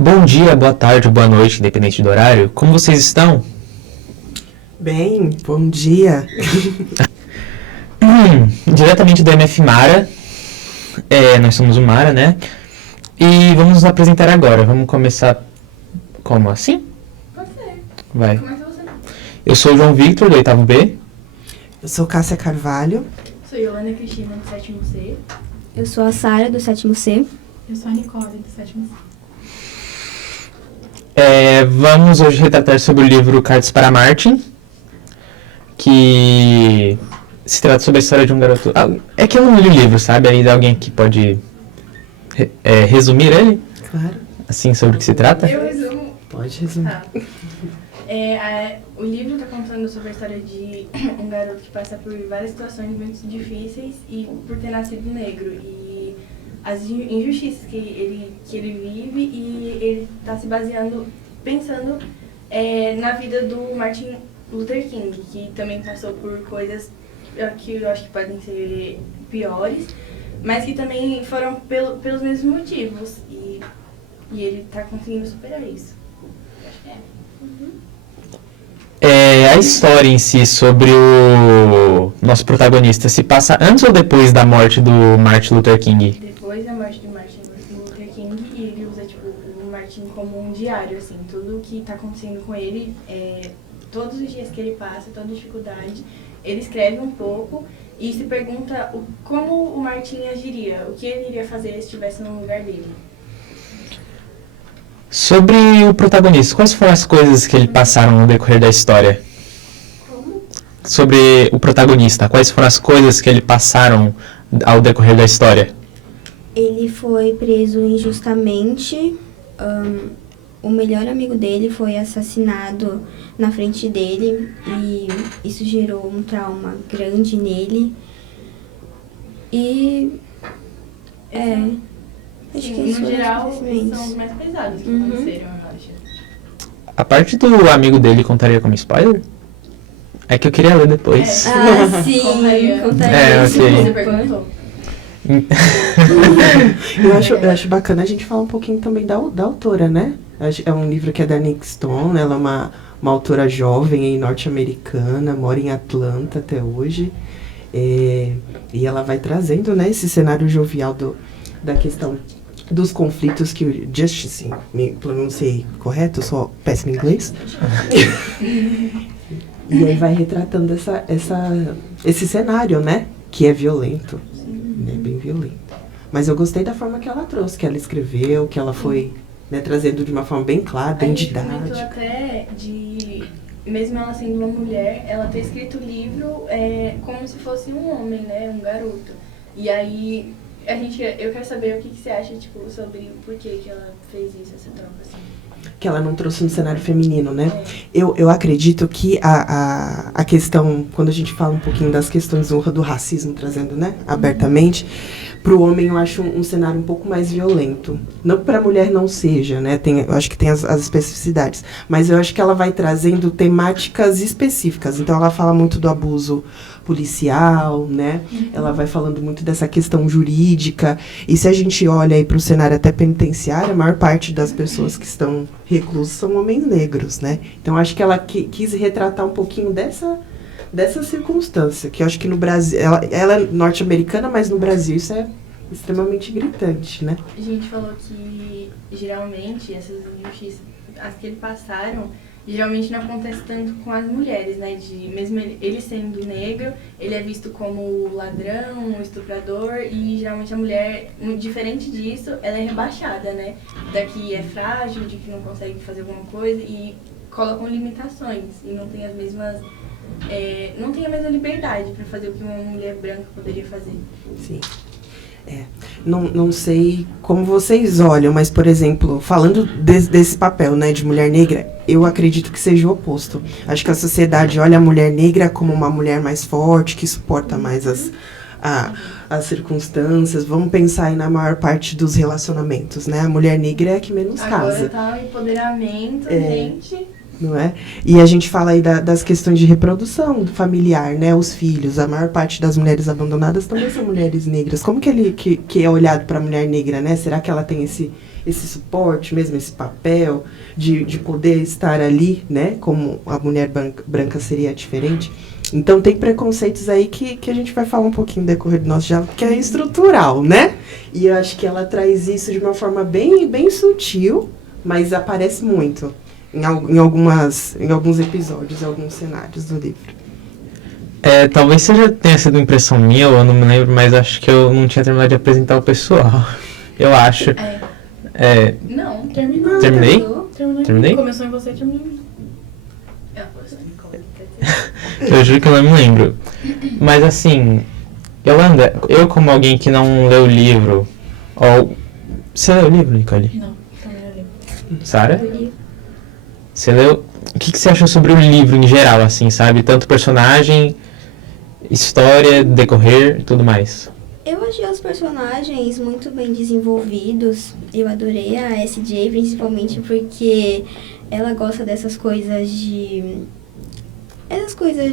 Bom dia, boa tarde, boa noite, independente do horário. Como vocês estão? Bem, bom dia. Diretamente do MF Mara. Nós somos o Mara, né? E vamos nos apresentar agora. Vamos começar como assim? Pode ser. Vai. Começa você. Eu sou o João Victor, do 8º B. Eu sou Cássia Carvalho. Sou Yolanda Cristina, do 7º C. Eu sou a Sara, do 7º C. Eu sou a Nicole, do 7º C. Vamos hoje retratar sobre o livro Cartas para Martin, que se trata sobre a história de um garoto... é que eu não li o livro, sabe? Aí alguém que pode resumir ele? Claro. Assim, sobre o que se trata? Eu resumo. Pode resumir. Tá. O livro está contando sobre a história de um garoto que passa por várias situações muito difíceis e por ter nascido negro. E as injustiças que ele vive, e ele está se baseando, pensando na vida do Martin Luther King, que também passou por coisas que eu acho que podem ser piores, mas que também foram pelos mesmos motivos. E ele está conseguindo superar isso. Eu acho que A história em si sobre o nosso protagonista se passa antes ou depois da morte do Martin Luther King? Depois da morte do Martin Luther King, e ele usa o Martin como um diário, assim, tudo o que está acontecendo com ele, todos os dias que ele passa, toda dificuldade, ele escreve um pouco e se pergunta como o Martin agiria, o que ele iria fazer se estivesse no lugar dele. Sobre o protagonista, quais foram as coisas que ele passaram no decorrer da história? Sobre o protagonista, quais foram as coisas que ele passaram ao decorrer da história? Ele foi preso injustamente. O melhor amigo dele foi assassinado na frente dele e isso gerou um trauma grande nele. E acho que No geral, são esses são os mais pesados que aconteceram, eu acho. A parte do amigo dele contaria como spoiler? É que eu queria ler depois. Ah, sim, Contaria. contaria. Ok. Você perguntou. Eu acho bacana a gente falar um pouquinho também da autora, né? É um livro que é da Nick Stone, ela é uma autora jovem norte-americana, mora em Atlanta até hoje. E ela vai trazendo, né, esse cenário jovial da questão dos conflitos que o Justice, me pronunciei correto? Eu sou péssimo em inglês. E aí vai retratando esse cenário, né? Que é violento. Né, bem violento. Mas eu gostei da forma que ela trouxe, que ela escreveu, que ela foi, né, trazendo de uma forma bem clara, bem didática. Até de, mesmo ela sendo uma mulher, ela ter escrito o livro como se fosse um homem, né? Um garoto. E aí, eu quero saber o que você acha, tipo, sobre o porquê que ela fez isso, essa troca, assim. Que ela não trouxe no cenário feminino, né? Eu acredito que a questão, quando a gente fala um pouquinho das questões do racismo, trazendo, né, abertamente, para o homem eu acho um cenário um pouco mais violento. Não que para a mulher não seja, né? Eu acho que tem as especificidades. Mas eu acho que ela vai trazendo temáticas específicas. Então ela fala muito do abuso policial, né? Ela vai falando muito dessa questão jurídica. E se a gente olha aí para o cenário até penitenciário, a maior parte das pessoas que estão reclusas são homens negros, né? Então acho que ela quis retratar um pouquinho dessa circunstância, que eu acho que no Brasil, ela é norte-americana, mas no Brasil isso é extremamente gritante, né? A gente falou que, geralmente, essas injustiças, as que ele passaram, geralmente não acontece tanto com as mulheres, né? Mesmo ele sendo negro, ele é visto como ladrão, estuprador, e geralmente a mulher, diferente disso, ela é rebaixada, né? Daqui é frágil, de que não consegue fazer alguma coisa, e colocam limitações, e não tem as mesmas... não tem a mesma liberdade para fazer o que uma mulher branca poderia fazer. Sim. Não sei como vocês olham, mas, por exemplo, falando desse papel, né, de mulher negra, eu acredito que seja o oposto. Acho que a sociedade olha a mulher negra como uma mulher mais forte, que suporta mais as circunstâncias. Vamos pensar aí na maior parte dos relacionamentos, né? A mulher negra é a que menos casa. Agora tá o empoderamento, gente... Não é? E a gente fala aí das questões de reprodução familiar, né? Os filhos, a maior parte das mulheres abandonadas também são mulheres negras. Como que é olhado para a mulher negra, né? Será que ela tem esse suporte mesmo, esse papel de poder estar ali, né? Como a mulher branca seria diferente. Então tem preconceitos aí que a gente vai falar um pouquinho no decorrer do nosso diálogo, que é estrutural, né? E eu acho que ela traz isso de uma forma bem sutil, mas aparece muito em alguns episódios, em alguns cenários do livro. Talvez tenha sido impressão minha, ou eu não me lembro, mas acho que eu não tinha terminado de apresentar o pessoal. Eu acho. Não, terminou. Terminei? Terminei? Começou em você e terminou em mim. Eu juro que eu não me lembro. Mas assim, Yolanda, eu como alguém que não leu o livro, você leu o livro, Nicole? Não, também não li. Sara? Você leu? O que você achou sobre o livro em geral, assim, sabe? Tanto personagem, história, decorrer e tudo mais. Eu achei os personagens muito bem desenvolvidos. Eu adorei a SJ, principalmente porque ela gosta dessas coisas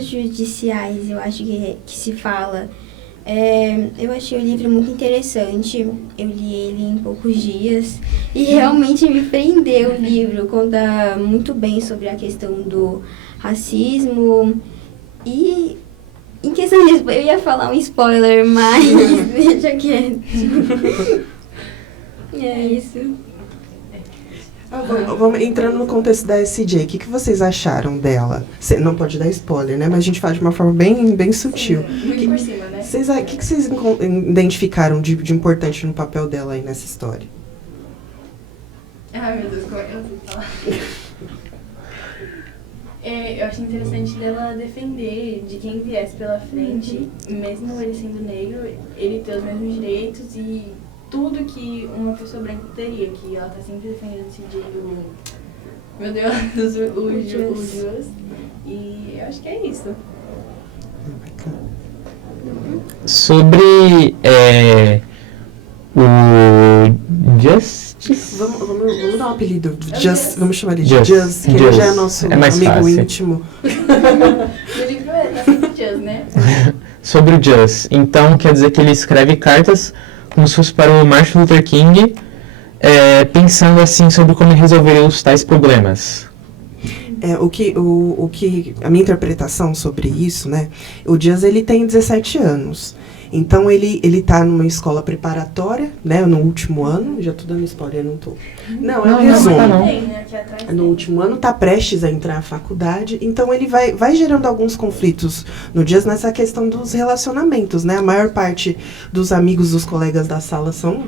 judiciais, eu acho que se fala. Eu achei o livro muito interessante, eu li ele em poucos dias e realmente me prendeu o livro, conta muito bem sobre a questão do racismo e em questão de, eu ia falar um spoiler, mas deixa quieto. É isso. Vamos entrando no contexto da SJ, o que vocês acharam dela? Você não pode dar spoiler, né? Mas a gente fala de uma forma bem sutil. Sim, muito por cima, né? O que vocês identificaram de importante no papel dela aí nessa história? Ai, meu Deus, como é que eu vou falar? Eu achei interessante dela defender de quem viesse pela frente, mesmo ele sendo negro, ele ter os mesmos direitos e tudo que uma pessoa branca teria, que ela tá sempre defendendo esse direito, meu Deus, o Jus. E eu acho que é isso. Sobre o Justice. Vamos dar um apelido. Vamos chamar ele de Just, que ele já é nosso amigo fácil. íntimo. No livro tá sempre Just, né? Sobre o Just. Então quer dizer que ele escreve cartas como se fosse para o Martin Luther King, pensando assim sobre como resolver os tais problemas. A minha interpretação sobre isso, né? O Dias, ele tem 17 anos. Então, ele tá numa escola preparatória, né? No último ano. Já tô dando spoiler, não tô. Não, é um resumo. No último ano, tá prestes a entrar na faculdade. Então, ele vai gerando alguns conflitos no Dias nessa questão dos relacionamentos, né? A maior parte dos amigos, dos colegas da sala são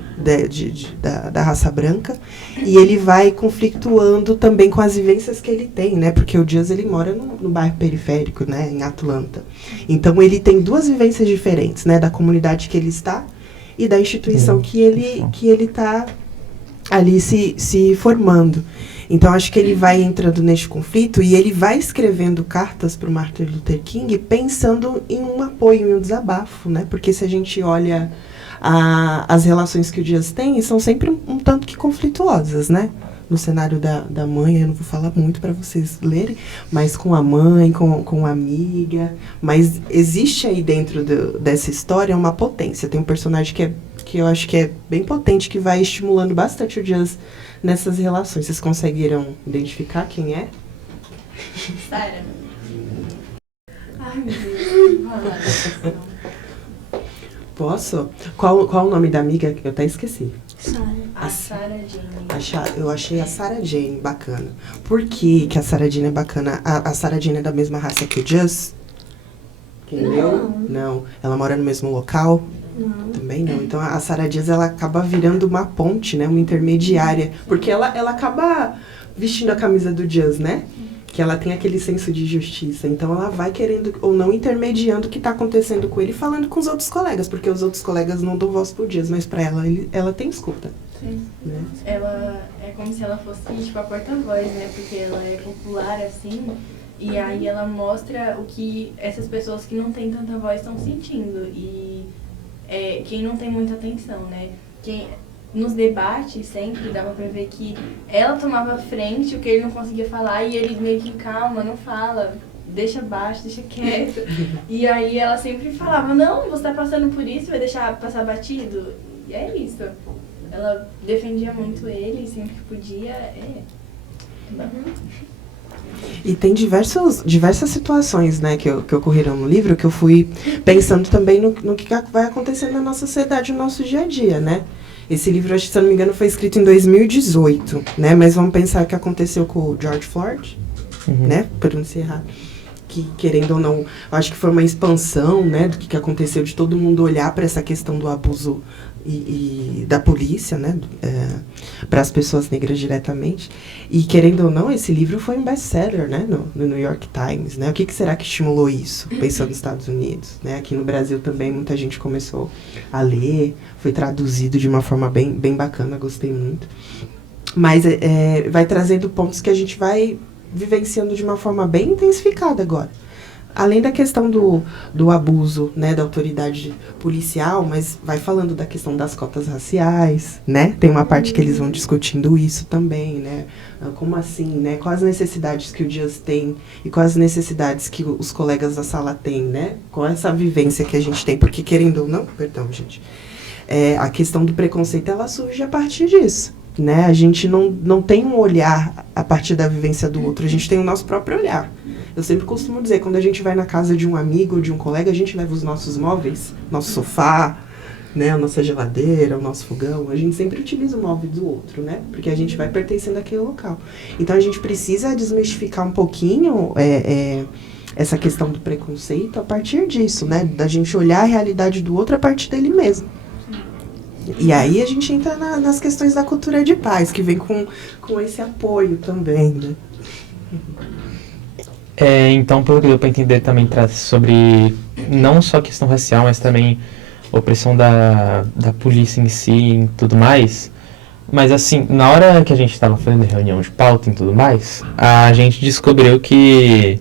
da raça branca. E ele vai conflituando também com as vivências que ele tem, né? Porque o Dias, ele mora no bairro periférico, né? Em Atlanta. Então, ele tem duas vivências diferentes, né? Da comunidade que ele está e da instituição que ele está ali se formando. Então, acho que ele vai entrando neste conflito e ele vai escrevendo cartas para o Martin Luther King pensando em um apoio, em um desabafo, né? Porque se a gente olha as relações que o Dias tem, são sempre um tanto que conflituosas, né? No cenário da mãe, eu não vou falar muito para vocês lerem, mas com a mãe, com a amiga. Mas existe aí dentro dessa história uma potência. Tem um personagem que eu acho que é bem potente, que vai estimulando bastante o Dias nessas relações. Vocês conseguiram identificar quem é? Sara. Ai, meu Deus. Posso? Qual o nome da amiga? Eu até esqueci. A Sarah Jane. Eu achei a Sarah Jane bacana. Por que a Sarah Jane é bacana? A Sarah Jane é da mesma raça que o Just? Quem leu? Não. Ela mora no mesmo local? Não. Também não. Então a Sarah Dias, ela acaba virando uma ponte, né? Uma intermediária. Porque ela acaba vestindo a camisa do Just, né? Que ela tem aquele senso de justiça. Então ela vai querendo ou não intermediando o que está acontecendo com ele, falando com os outros colegas, porque os outros colegas não dão voz pro Dias, mas para ela tem escuta. Sim. Né? Ela é como se ela fosse tipo a porta-voz, né? Porque ela é popular assim, e aí ela mostra o que essas pessoas que não têm tanta voz estão sentindo. E quem não tem muita atenção, né? Nos debates sempre dava pra ver que ela tomava frente, o que ele não conseguia falar, e ele meio que calma, não fala, deixa baixo, deixa quieto. E aí ela sempre falava, não, você tá passando por isso, vai deixar passar batido? E é isso. ela defendia muito ele sempre que podia. E tem diversas situações, né, que ocorreram no livro, que eu fui pensando também no que vai acontecer na nossa sociedade, no nosso dia a dia, né? Esse livro, acho que, se eu não me engano, foi escrito em 2018, né? Mas vamos pensar o que aconteceu com o George Floyd, né? Por não ser errado. Que, querendo ou não, acho que foi uma expansão, né, do que aconteceu, de todo mundo olhar para essa questão do abuso e da polícia, né, para as pessoas negras diretamente. E, querendo ou não, esse livro foi um best-seller, né, no New York Times, né? O que será que estimulou isso, pensando nos Estados Unidos, né? Aqui no Brasil também muita gente começou a ler, foi traduzido de uma forma bem bacana, gostei muito. Mas vai trazendo pontos que a gente vai vivenciando de uma forma bem intensificada agora. Além da questão do abuso, né, da autoridade policial, mas vai falando da questão das cotas raciais, né? Tem uma parte que eles vão discutindo isso também, né? Como assim, né? Quais as necessidades que o Dias tem e quais as necessidades que os colegas da sala têm, né? Qual é essa vivência que a gente tem? Porque, querendo ou não, perdão, gente, a questão do preconceito, ela surge a partir disso, né? A gente não tem um olhar a partir da vivência do outro, a gente tem o nosso próprio olhar. Eu sempre costumo dizer, quando a gente vai na casa de um amigo ou de um colega, a gente leva os nossos móveis, nosso sofá, né, a nossa geladeira, o nosso fogão, a gente sempre utiliza o móvel do outro, né? Porque a gente vai pertencendo àquele local. Então a gente precisa desmistificar um pouquinho essa questão do preconceito a partir disso, né? Da gente olhar a realidade do outro a partir dele mesmo. E aí a gente entra nas questões da cultura de paz, que vem com esse apoio também, né? Então, pelo que deu para entender, também traz sobre não só questão racial, mas também opressão da polícia em si e tudo mais. Mas assim, na hora que a gente estava fazendo reunião de pauta e tudo mais, a gente descobriu que,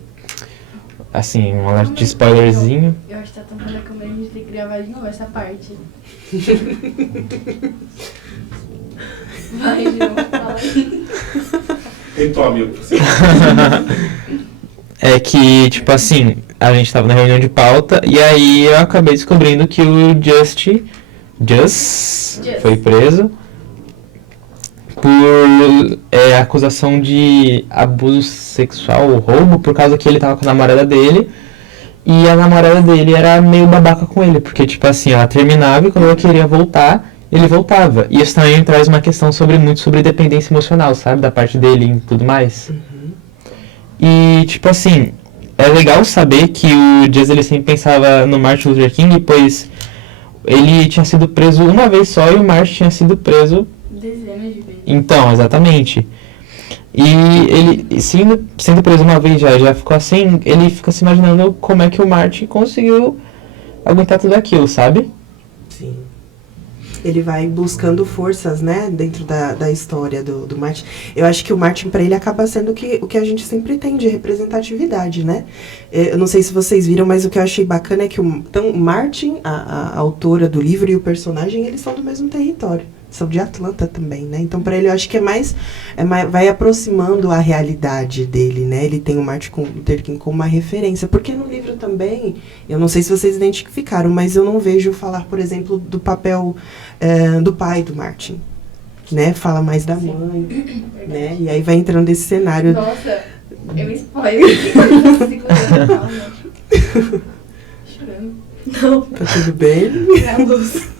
assim, um alerta de spoilerzinho. Eu acho que tá tampando a câmera, a gente tem que gravar de novo essa parte. Vai, João, fala aí. Tentou, amigo. É que, tipo assim, a gente tava na reunião de pauta e aí eu acabei descobrindo que o Just foi preso por acusação de abuso sexual ou roubo, por causa que ele tava com a namorada dele e a namorada dele era meio babaca com ele, porque, tipo assim, ela terminava e quando ela queria voltar, ele voltava. E isso também traz uma questão muito sobre dependência emocional, sabe? Da parte dele e tudo mais. E, tipo assim, é legal saber que o Dias, ele sempre pensava no Martin Luther King, pois ele tinha sido preso uma vez só e o Martin tinha sido preso dezenas de vezes. Então, exatamente. E ele, sendo preso uma vez já ficou assim, ele fica se imaginando como é que o Martin conseguiu aguentar tudo aquilo, sabe? Sim. Ele vai buscando forças, né, dentro da história do Martin. Eu acho que o Martin, para ele, acaba sendo o que a gente sempre tem de representatividade, né? Eu não sei se vocês viram, mas o que eu achei bacana é que o Martin, a autora do livro, e o personagem, eles são do mesmo território. São de Atlanta também, né? Então, para ele, eu acho que vai aproximando a realidade dele, né? Ele tem o Martin Luther King como uma referência. Porque no livro também, eu não sei se vocês identificaram, mas eu não vejo falar, por exemplo, do papel do pai do Martin, né? Fala mais da mãe, né? E aí vai entrando esse cenário. Nossa, eu spoiler. Chorando. Não. Tá tudo bem? É a luz.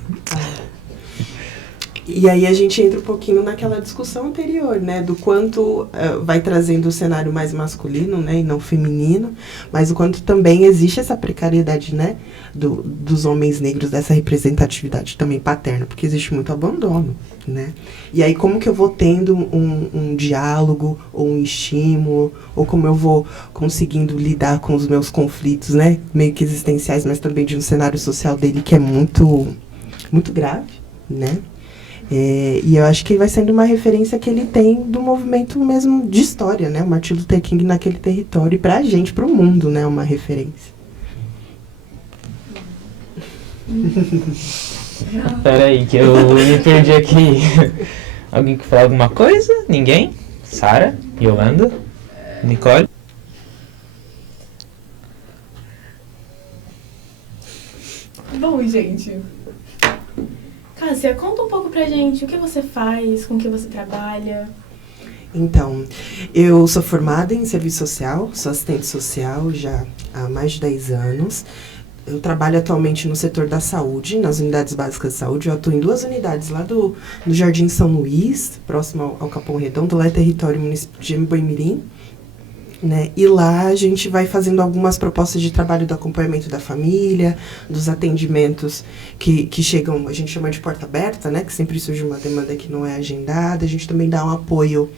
E aí a gente entra um pouquinho naquela discussão anterior, né? Do quanto vai trazendo o cenário mais masculino, né? E não feminino. Mas o quanto também existe essa precariedade, né? Dos homens negros, dessa representatividade também paterna. Porque existe muito abandono, né? E aí como que eu vou tendo um diálogo, ou um estímulo, ou como eu vou conseguindo lidar com os meus conflitos, né? Meio que existenciais, mas também de um cenário social dele que é muito, muito grave, né? E eu acho que vai sendo uma referência que ele tem do movimento mesmo de história, né? O Martin Luther King naquele território e pra gente, pro mundo, né? Uma referência. Peraí, que eu me perdi aqui. Alguém quer falar alguma coisa? Ninguém? Sara? Yolanda? Nicole? Bom, gente, Cássia, conta um pouco pra gente o que você faz, com o que você trabalha. Então, eu sou formada em serviço social, sou assistente social já há mais de 10 anos. Eu trabalho atualmente no setor da saúde, nas unidades básicas de saúde. Eu atuo em 2 unidades lá do Jardim São Luís, próximo ao Capão Redondo, lá é território municipal de Boimirim. Né? E lá a gente vai fazendo algumas propostas de trabalho do acompanhamento da família, dos atendimentos que chegam, a gente chama de porta aberta, né? Que sempre surge uma demanda que não é agendada. A gente também dá um apoio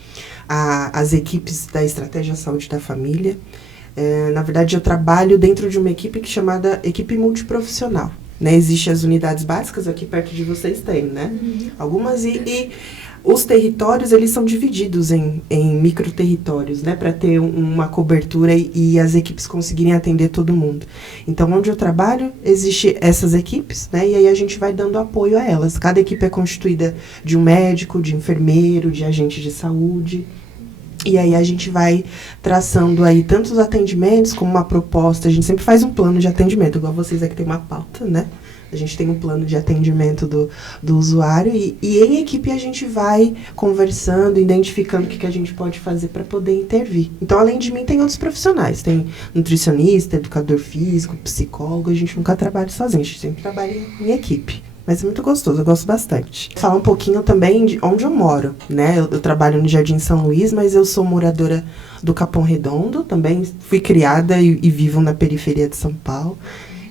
às equipes da Estratégia Saúde da Família. Na verdade, eu trabalho dentro de uma equipe chamada equipe multiprofissional. Né? Existem as unidades básicas, aqui perto de vocês tem, né? Algumas e os territórios, eles são divididos em microterritórios, né, para ter uma cobertura e as equipes conseguirem atender todo mundo. Então, onde eu trabalho, existem essas equipes, né, e aí a gente vai dando apoio a elas. Cada equipe é constituída de um médico, de enfermeiro, de agente de saúde. E aí a gente vai traçando aí tanto os atendimentos como uma proposta. A gente sempre faz um plano de atendimento, igual vocês aqui tem uma pauta, né? A gente tem um plano de atendimento do usuário e em equipe a gente vai conversando, identificando o que a gente pode fazer para poder intervir. Então, além de mim, tem outros profissionais. Tem nutricionista, educador físico, psicólogo. A gente nunca trabalha sozinho, a gente sempre trabalha em equipe. Mas é muito gostoso, eu gosto bastante. Falar um pouquinho também de onde eu moro, né? Eu trabalho no Jardim São Luís, mas eu sou moradora do Capão Redondo. Também fui criada e vivo na periferia de São Paulo.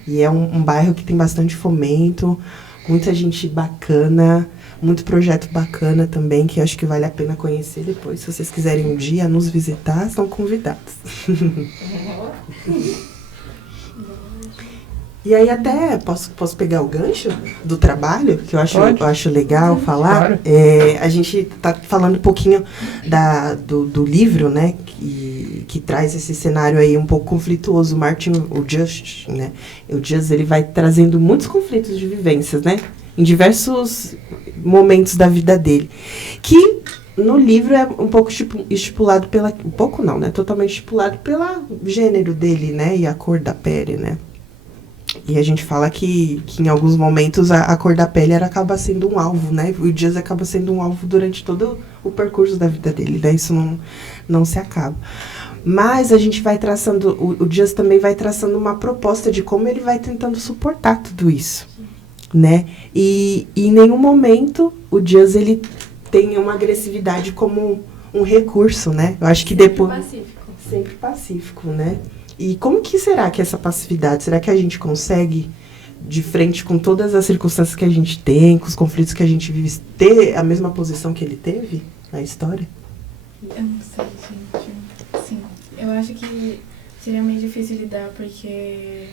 E é um bairro que tem bastante fomento, muita gente bacana, muito projeto bacana também, que acho que vale a pena conhecer depois. Se vocês quiserem um dia nos visitar, estão convidados. E aí até posso pegar o gancho do trabalho, que eu acho legal falar. Claro. A gente está falando um pouquinho do livro, né, que traz esse cenário aí um pouco conflituoso. O Just, né? O Just, ele vai trazendo muitos conflitos de vivências, né? Em diversos momentos da vida dele. Que no livro é um pouco estipulado pela... Um pouco não, né? Totalmente estipulado pelo gênero dele, né? E a cor da pele, né? E a gente fala que em alguns momentos a cor da pele acaba sendo um alvo, né? O Dias acaba sendo um alvo durante todo o percurso da vida dele, né? Isso não se acaba. Mas a gente vai traçando, o Dias também vai traçando uma proposta de como ele vai tentando suportar tudo isso, né? E em nenhum momento o Dias, ele tem uma agressividade como um recurso, né? Eu acho que depois... Sempre pacífico, né? E como que será que essa passividade, será que a gente consegue, de frente com todas as circunstâncias que a gente tem, com os conflitos que a gente vive, ter a mesma posição que ele teve na história? Eu não sei, gente. Sim, eu acho que seria meio difícil lidar, porque...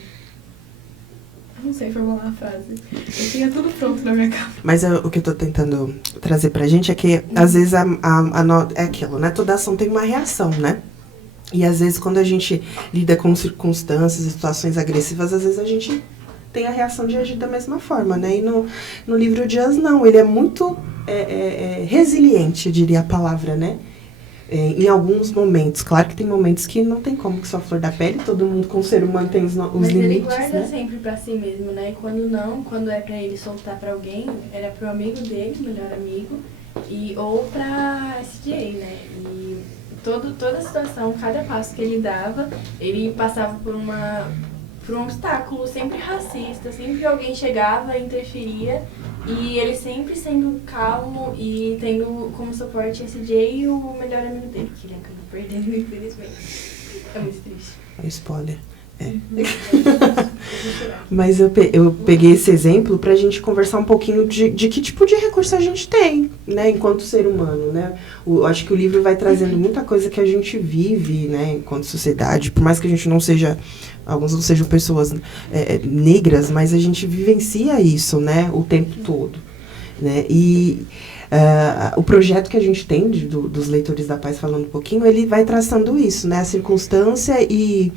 Eu não sei formular a frase. Eu tinha tudo pronto na minha cabeça. Mas o que eu tô tentando trazer pra gente é que, às vezes, é aquilo, né? Toda ação tem uma reação, né? E às vezes, quando a gente lida com circunstâncias e situações agressivas, às vezes a gente tem a reação de agir da mesma forma, né? E no livro Dias, não. Ele é muito resiliente, eu diria a palavra, né? Em alguns momentos. Claro que tem momentos que não tem como, que só a flor da pele, todo mundo com o ser humano tem os limites, mas ele guarda, né? sempre pra si mesmo, né? E quando não, quando é pra ele soltar pra alguém, era pro amigo dele, melhor amigo, ou pra SJ, né? E toda a situação, cada passo que ele dava, ele passava por um obstáculo sempre racista, sempre alguém chegava e interferia, e ele sempre sendo calmo e tendo como suporte esse Jay e o melhor amigo dele, que ele acabou perdendo, infelizmente. É muito triste. É spoiler. Mas eu peguei esse exemplo pra gente conversar um pouquinho de que tipo de recurso a gente tem, né, enquanto ser humano, né? Eu acho que o livro vai trazendo muita coisa que a gente vive, né, enquanto sociedade, por mais que a gente não seja, alguns não sejam pessoas negras, mas a gente vivencia isso, né, o tempo todo, né? E o projeto que a gente tem dos Leitores da Paz, falando um pouquinho, ele vai traçando isso, né, a circunstância e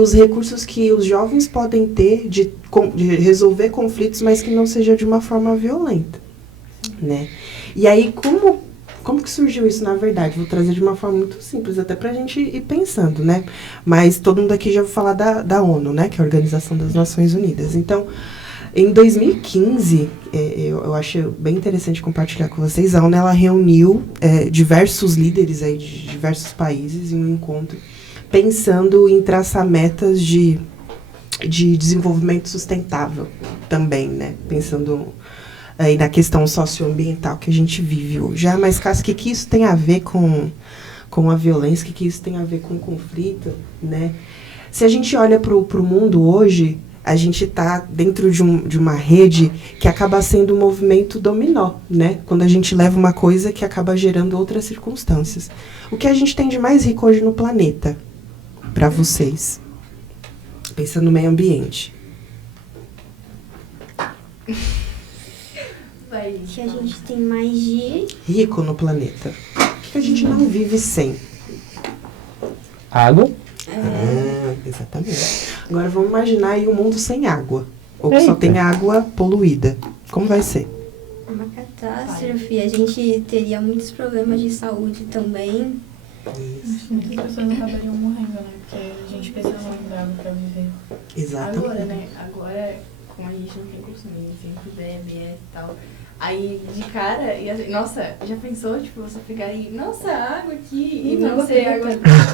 os recursos que os jovens podem ter de resolver conflitos, mas que não seja de uma forma violenta, né? E aí, como que surgiu isso, na verdade? Vou trazer de uma forma muito simples, até pra gente ir pensando, né? Mas todo mundo aqui já ouviu falar da ONU, né? Que é a Organização das Nações Unidas. Então, Em 2015, eu acho bem interessante compartilhar com vocês, a ONU ela reuniu diversos líderes aí de diversos países em um encontro, pensando em traçar metas de desenvolvimento sustentável também, né? Pensando aí na questão socioambiental que a gente vive hoje. Mas, Cássio, o que isso tem a ver com a violência? O que isso tem a ver com o conflito, né? Se a gente olha para o mundo hoje, a gente está dentro de uma rede que acaba sendo um movimento dominó, né? Quando a gente leva uma coisa que acaba gerando outras circunstâncias. O que a gente tem de mais rico hoje no planeta, para vocês? Pensando no meio ambiente. Que a gente tem mais de... Rico no planeta. O que a gente não vive sem? Água. Exatamente. Agora vamos imaginar aí um mundo sem água. Ou que só tem água poluída. Como vai ser? Uma catástrofe. A gente teria muitos problemas de saúde também. Muitas pessoas acabariam morrendo, né? Porque a gente precisa muito da água pra viver. Exatamente. Agora, né? Agora, como a gente não tem costume, sempre bebe e tal. Aí, de cara, nossa, já pensou, tipo, você pegar e, nossa, água aqui, e não ser água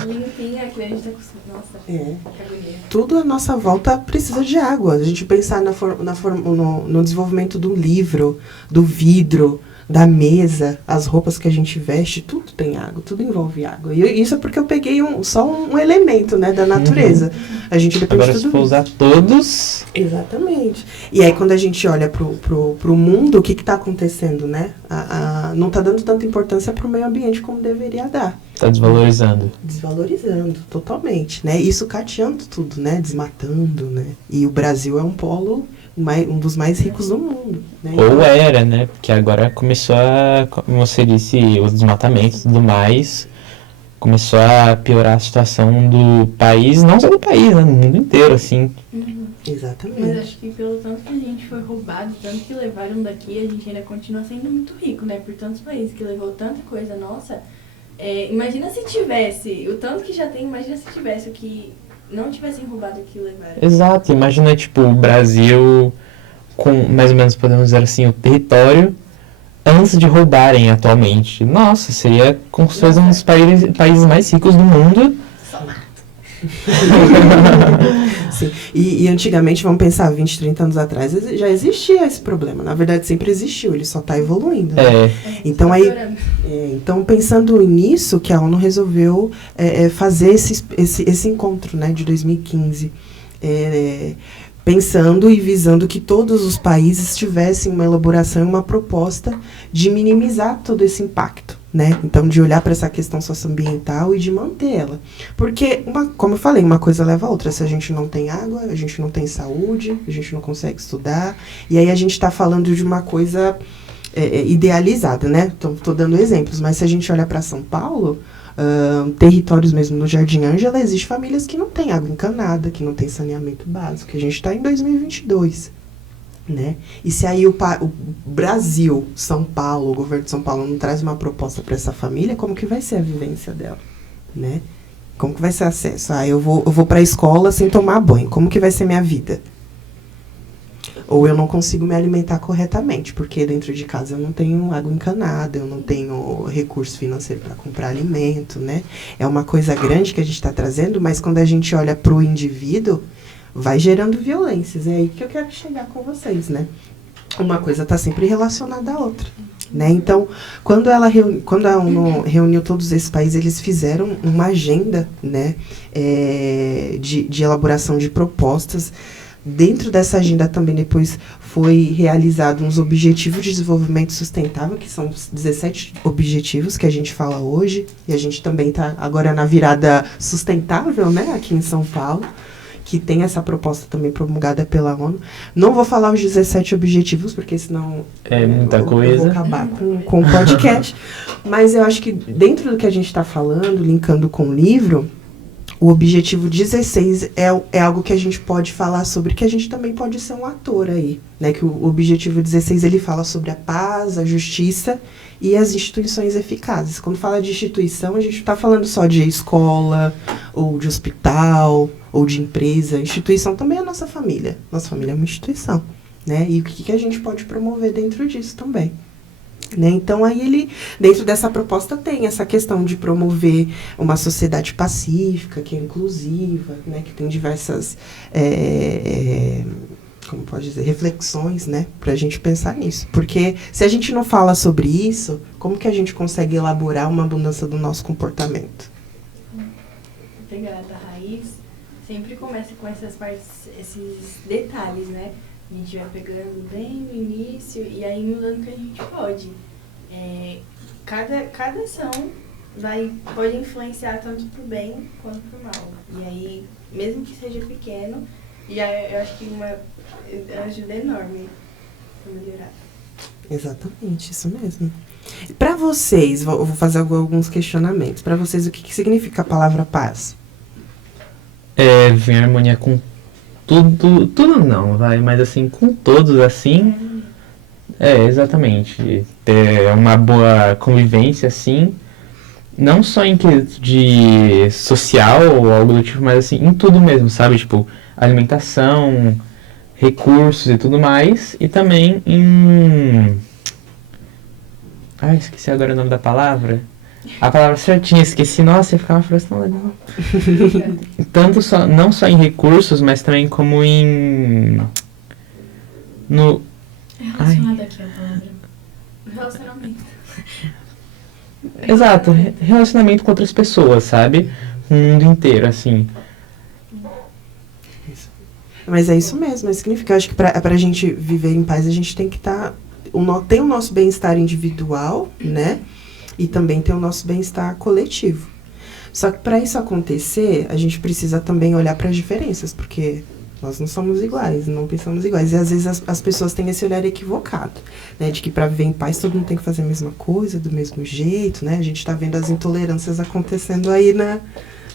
limpinha, que a gente tá acostumado. Nossa, que agonia. Tudo à nossa volta precisa de água. A gente pensar no desenvolvimento do livro, do vidro, da mesa, as roupas que a gente veste, tudo tem água, tudo envolve água. E isso é porque eu peguei só um elemento, né, da natureza. A gente depende Agora, de tudo se for usar todos... Exatamente. E aí, quando a gente olha pro mundo, o que está acontecendo, né? Não está dando tanta importância para o meio ambiente como deveria dar. Tá desvalorizando. Desvalorizando, totalmente, né? Isso cateando tudo, né? Desmatando, né? E o Brasil é um polo, um dos mais ricos do mundo, né? Ou era, né? Porque agora começou como você disse, os desmatamentos e tudo mais... Começou a piorar a situação do país, não só do país, né? No mundo inteiro, assim. Exatamente. Mas acho que pelo tanto que a gente foi roubado, tanto que levaram daqui, a gente ainda continua sendo muito rico, né? Por tantos países que levou tanta coisa nossa. Imagina se tivesse, o tanto que já tem, imagina se tivesse o que não tivessem roubado aqui e levaram. Exato, imagina, tipo, o Brasil com, mais ou menos, podemos dizer assim, o território antes de roubarem atualmente. Nossa, seria com certeza um dos países mais ricos do mundo. Sim. E antigamente, vamos pensar, 20, 30 anos atrás, já existia esse problema. Na verdade, sempre existiu, ele só está evoluindo. Né? Então, então, pensando nisso, que a ONU resolveu fazer esse encontro, né, de 2015. Pensando e visando que todos os países tivessem uma elaboração e uma proposta de minimizar todo esse impacto, né? Então, de olhar para essa questão socioambiental e de manter ela. Porque, como eu falei, uma coisa leva a outra. Se a gente não tem água, a gente não tem saúde, a gente não consegue estudar. E aí a gente está falando de uma coisa idealizada, né? Estou dando exemplos, mas se a gente olhar para São Paulo... territórios mesmo no Jardim Ângela, existem famílias que não têm água encanada, que não tem saneamento básico, que a gente está em 2022, né? E se aí o Brasil, São Paulo, o governo de São Paulo não traz uma proposta para essa família, como que vai ser a vivência dela, né? Como que vai ser o acesso? Eu vou para a escola sem tomar banho, como que vai ser minha vida? Ou eu não consigo me alimentar corretamente, porque dentro de casa eu não tenho água encanada, eu não tenho recurso financeiro para comprar alimento, né? É uma coisa grande que a gente está trazendo, mas quando a gente olha para o indivíduo, vai gerando violências. É aí que eu quero chegar com vocês, né? Uma coisa está sempre relacionada à outra, né? Então, quando a ONU reuniu todos esses países, eles fizeram uma agenda, né, de elaboração de propostas. Dentro dessa agenda também depois foi realizado uns objetivos de desenvolvimento sustentável, que são os 17 objetivos que a gente fala hoje, e a gente também está agora na virada sustentável, né, aqui em São Paulo, que tem essa proposta também promulgada pela ONU. Não vou falar os 17 objetivos, porque senão muita coisa. Eu vou acabar com o podcast, mas eu acho que dentro do que a gente está falando, linkando com o livro, o objetivo 16 é algo que a gente pode falar sobre, que a gente também pode ser um ator aí, né? Que o objetivo 16, ele fala sobre a paz, a justiça e as instituições eficazes. Quando fala de instituição, a gente não está falando só de escola, ou de hospital, ou de empresa. Instituição também é a nossa família. Nossa família é uma instituição, né? E o que a gente pode promover dentro disso também. Né? Então, aí ele, dentro dessa proposta, tem essa questão de promover uma sociedade pacífica, que é inclusiva, né? Que tem diversas, como pode dizer, reflexões, né? Para a gente pensar nisso. Porque se a gente não fala sobre isso, como que a gente consegue elaborar uma mudança do nosso comportamento? Pegar a raiz, sempre começa com essas partes, esses detalhes, né? A gente vai pegando bem no início e aí mudando o que a gente pode. Cada ação pode influenciar tanto pro bem quanto pro mal. E aí, mesmo que seja pequeno, eu acho que uma ajuda enorme para melhorar. Exatamente, isso mesmo. Para vocês, eu vou fazer alguns questionamentos. Para vocês, o que significa a palavra paz? Vem harmonia com tudo não, mas assim, com todos, assim, exatamente, ter uma boa convivência, assim, não só em quesito de social ou algo do tipo, mas assim, em tudo mesmo, sabe, tipo, alimentação, recursos e tudo mais, e também em... esqueci agora o nome da palavra. A palavra certinha, esqueci. Nossa, ia ficar uma frase tão legal. Não só em recursos, mas também como em... Relacionado aqui a palavra. Relacionamento. Exato, relacionamento com outras pessoas, sabe? O mundo inteiro, assim. Mas é isso mesmo, significa, acho que pra gente viver em paz, a gente tem que estar... tem o nosso bem-estar individual, né? E também tem o nosso bem-estar coletivo. Só que para isso acontecer, a gente precisa também olhar para as diferenças, porque nós não somos iguais, não pensamos iguais. E às vezes as pessoas têm esse olhar equivocado, né? De que para viver em paz todo mundo tem que fazer a mesma coisa, do mesmo jeito, né? A gente está vendo as intolerâncias acontecendo aí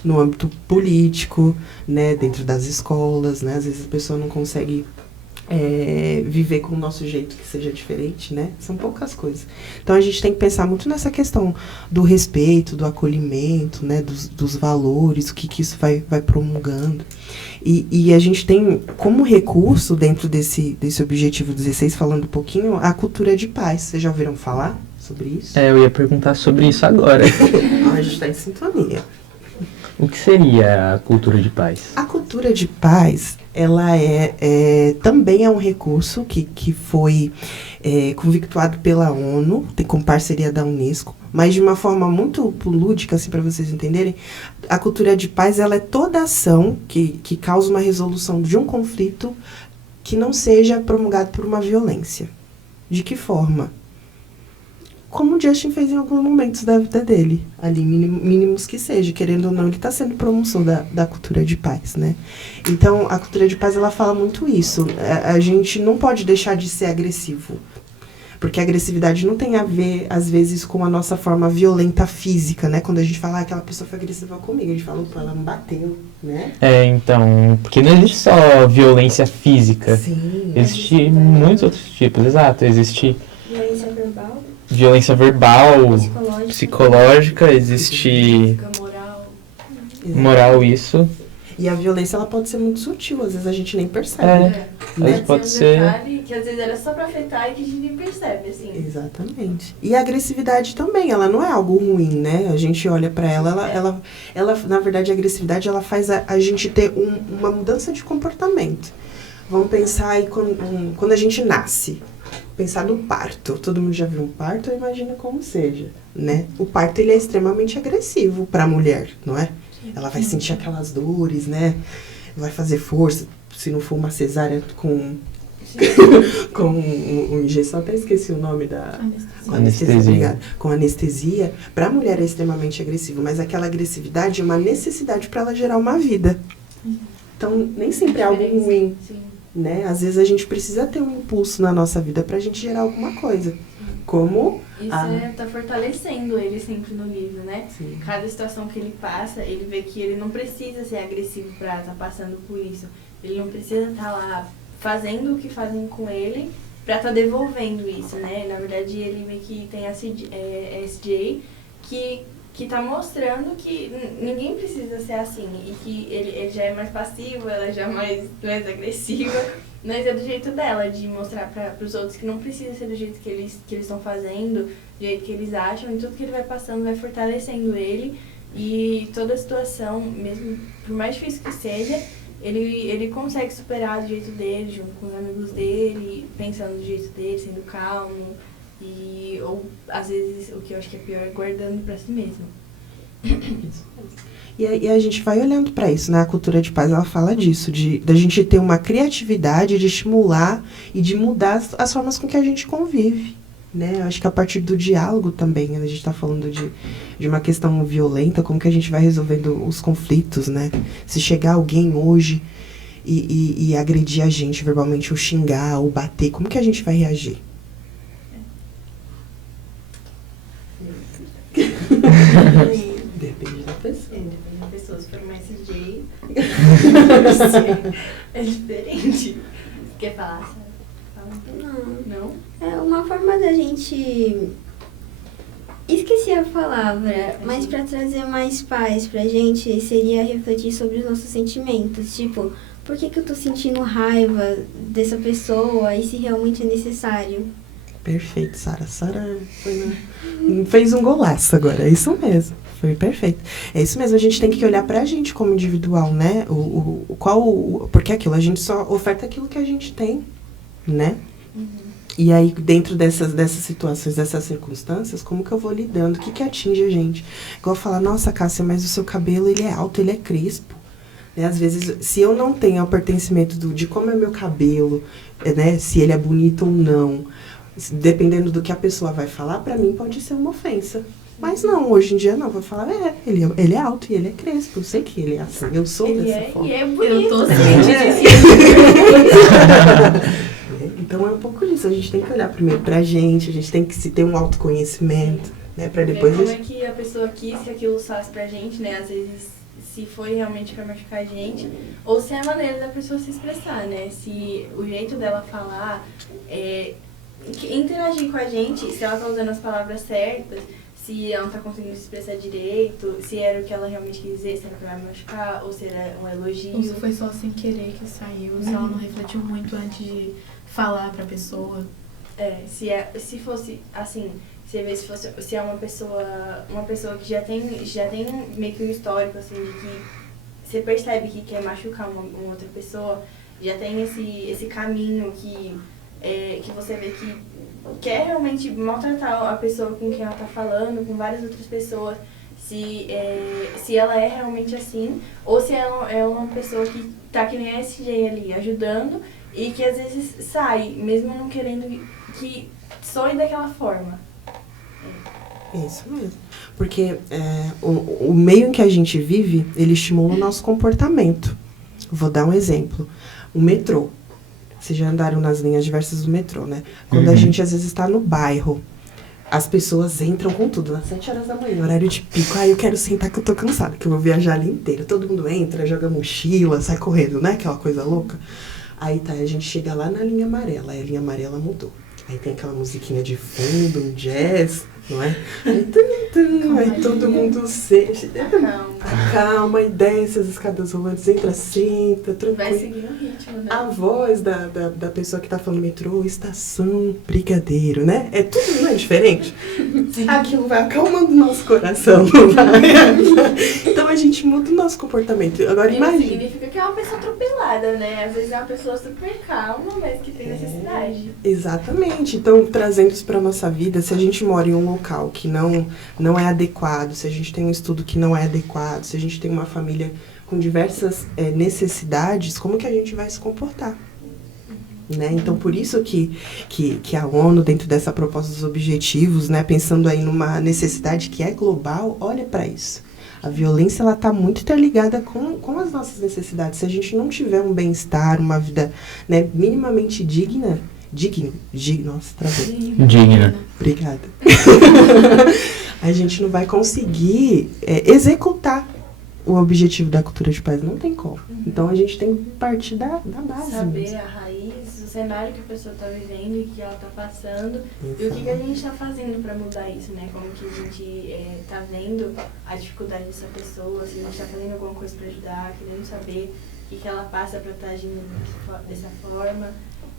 no âmbito político, né? Dentro das escolas, né? Às vezes a pessoa não consegue... viver com o nosso jeito que seja diferente, né? São poucas coisas. Então a gente tem que pensar muito nessa questão do respeito, do acolhimento, né? Dos valores, o que isso vai promulgando. E a gente tem como recurso dentro desse objetivo 16, falando um pouquinho, a cultura de paz. Vocês já ouviram falar sobre isso? Eu ia perguntar sobre isso agora. A gente está em sintonia. O que seria a cultura de paz? A cultura de paz, ela também é um recurso que foi convictuado pela ONU, com parceria da Unesco, mas de uma forma muito lúdica, assim, para vocês entenderem. A cultura de paz, ela é toda ação que causa uma resolução de um conflito que não seja promulgado por uma violência. De que forma? Como o Justin fez em alguns momentos da vida dele, ali, mínimos que seja, querendo ou não, ele está sendo promoção da cultura de paz, né? Então, a cultura de paz, ela fala muito isso. A gente não pode deixar de ser agressivo, porque a agressividade não tem a ver, às vezes, com a nossa forma violenta física, né? Quando a gente fala, aquela pessoa foi agressiva comigo, a gente fala, opa, ela me bateu, né? Então, porque não existe só violência física. Sim. Existe muitos outros tipos, exato. Existe Violência verbal, psicológica, existe moral, isso. E a violência, ela pode ser muito sutil, às vezes a gente nem percebe. Às vezes pode ser... detalhe que às vezes era só pra afetar e que a gente nem percebe, assim. Exatamente. E a agressividade também, ela não é algo ruim, né? A gente olha pra ela, na verdade, a agressividade, ela faz a gente ter uma mudança de comportamento. Vamos pensar aí quando a gente nasce. Pensar no parto. Todo mundo já viu um parto, imagina como seja, né? O parto, ele é extremamente agressivo para a mulher, não é? Ela vai sentir aquelas dores, né? Vai fazer força. Se não for uma cesárea com injeção, até esqueci o nome da... Anestesia. Obrigada. Com anestesia. Para a mulher é extremamente agressivo, mas aquela agressividade é uma necessidade para ela gerar uma vida. Então, nem sempre é algo ruim. Sim. Né? Às vezes a gente precisa ter um impulso na nossa vida pra gente gerar alguma coisa. Como... Isso tá fortalecendo ele sempre no livro, né? Sim. Cada situação que ele passa, ele vê que ele não precisa ser agressivo pra estar passando por isso. Ele não precisa estar lá fazendo o que fazem com ele pra estar devolvendo isso, né? Na verdade, ele meio que tem a SJ, que que tá mostrando que ninguém precisa ser assim, e que ele já é mais passivo, ela já é mais agressiva, mas é do jeito dela, de mostrar para os outros que não precisa ser do jeito que eles estão fazendo, do jeito que eles acham, e tudo que ele vai passando vai fortalecendo ele, e toda a situação, mesmo por mais difícil que seja, ele consegue superar do jeito dele, junto com os amigos dele, pensando do jeito dele, sendo calmo, ou às vezes o que eu acho que é pior é guardando pra si mesmo. E a gente vai olhando para isso, né? A cultura de paz, ela fala disso, da gente ter uma criatividade, de estimular e de mudar as formas com que a gente convive, né? Eu acho que a partir do diálogo também, né? A gente está falando de uma questão violenta, como que a gente vai resolvendo os conflitos, né? Se chegar alguém hoje e agredir a gente verbalmente, ou xingar, ou bater, como que a gente vai reagir? Depende da pessoa. Depende da pessoa. Se for mais CJ, é diferente. Quer falar? Não? É uma forma da gente... Esqueci a palavra, mas pra trazer mais paz pra gente seria refletir sobre os nossos sentimentos. Tipo, por que eu tô sentindo raiva dessa pessoa e se realmente é necessário? Perfeito, Sara. Sara fez um golaço agora, é isso mesmo. Foi perfeito. É isso mesmo, a gente tem que olhar pra gente como individual, né? Porque aquilo, a gente só oferta aquilo que a gente tem, né? Uhum. E aí, dentro dessas situações, dessas circunstâncias, como que eu vou lidando? O que atinge a gente? Igual falar, nossa, Cássia, mas o seu cabelo, ele é alto, ele é crespo. Né? Às vezes, se eu não tenho o pertencimento de como é o meu cabelo, né? Se ele é bonito ou não, dependendo do que a pessoa vai falar, pra mim pode ser uma ofensa. Mas não, hoje em dia não, vou falar, ele é alto e ele é crespo, eu sei que ele é assim, eu sou ele dessa forma. Ele é bonito. Eu tô Então é um pouco disso, a gente tem que olhar primeiro pra gente, a gente tem que se ter um autoconhecimento, né, pra depois... Como é que a pessoa quis que aquilo faz pra gente, né, às vezes, se foi realmente pra machucar a gente, ou se é a maneira da pessoa se expressar, né, se o jeito dela falar, interagir com a gente, se ela tá usando as palavras certas, se ela não tá conseguindo se expressar direito, se era o que ela realmente quis dizer, se era pra me machucar, ou se era um elogio. Ou se foi só sem querer que saiu, se ela não refletiu muito antes de falar pra pessoa. Se fosse assim, se é uma pessoa que já tem meio que um histórico, assim, de que você percebe que quer machucar uma outra pessoa, já tem esse caminho que você vê que quer realmente maltratar a pessoa com quem ela tá falando, com várias outras pessoas, se ela é realmente assim, ou se ela é uma pessoa que tá que nem a SJ ali, ajudando, e que às vezes sai, mesmo não querendo que soe daquela forma. Isso mesmo. Porque o meio em que a gente vive, ele estimula o nosso comportamento. Vou dar um exemplo. O metrô. Vocês já andaram nas linhas diversas do metrô, né? Quando a gente, às vezes, está no bairro, as pessoas entram com tudo, às 7 horas da manhã, horário de pico. Eu quero sentar que eu tô cansada, que eu vou viajar ali inteira. Todo mundo entra, joga mochila, sai correndo, né? Aquela coisa louca. Aí tá, a gente chega lá na linha amarela, aí a linha amarela mudou. Aí tem aquela musiquinha de fundo, um jazz, não é? Aí todo mundo acalma e desce as escadas rolantes, entra, senta, tranquilo. Vai seguindo o ritmo, né? A voz da pessoa que tá falando metrô, estação, brigadeiro, né? É tudo, não é diferente? Aquilo vai acalmando o nosso coração, não vai? Então a gente muda o nosso comportamento. Agora imagina. Significa que é uma pessoa atropelada, né? Às vezes é uma pessoa super calma, mas que tem necessidade. Exatamente. Então, trazendo isso pra nossa vida, se a gente mora em um local que não é adequado, se a gente tem um estudo que não é adequado, se a gente tem uma família com diversas necessidades, como que a gente vai se comportar? Né? Então, por isso que a ONU, dentro dessa proposta dos objetivos, né, pensando aí numa necessidade que é global, olha para isso. A violência, ela está muito interligada com as nossas necessidades. Se a gente não tiver um bem-estar, uma vida, né, minimamente digna, nossa, travei. Digna. Obrigada. A gente não vai conseguir executar o objetivo da cultura de paz, não tem como. Então a gente tem que partir da base. Saber mesmo. a raiz, cenário que a pessoa está vivendo e que ela está passando e o que a gente está fazendo para mudar isso, né? Como que a gente está vendo a dificuldade dessa pessoa, se a gente está fazendo alguma coisa para ajudar, querendo saber o que ela passa para estar agindo dessa forma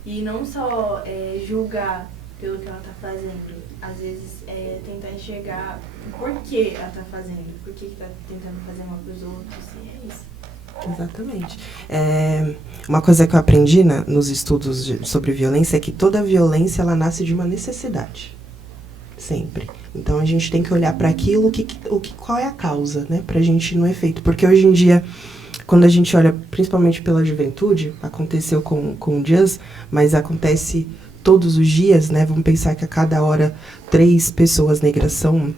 e não só julgar pelo que ela está fazendo, às vezes tentar enxergar o porquê ela está fazendo, por que está tentando fazer mal para os outros, e é isso. Exatamente. Uma coisa que eu aprendi nos estudos sobre violência é que toda violência ela nasce de uma necessidade. Sempre. Então a gente tem que olhar para aquilo, qual é a causa, né? Pra gente não é feito. Porque hoje em dia, quando a gente olha, principalmente pela juventude, aconteceu com o Just, mas acontece todos os dias, né? Vamos pensar que a cada hora 3 pessoas negras são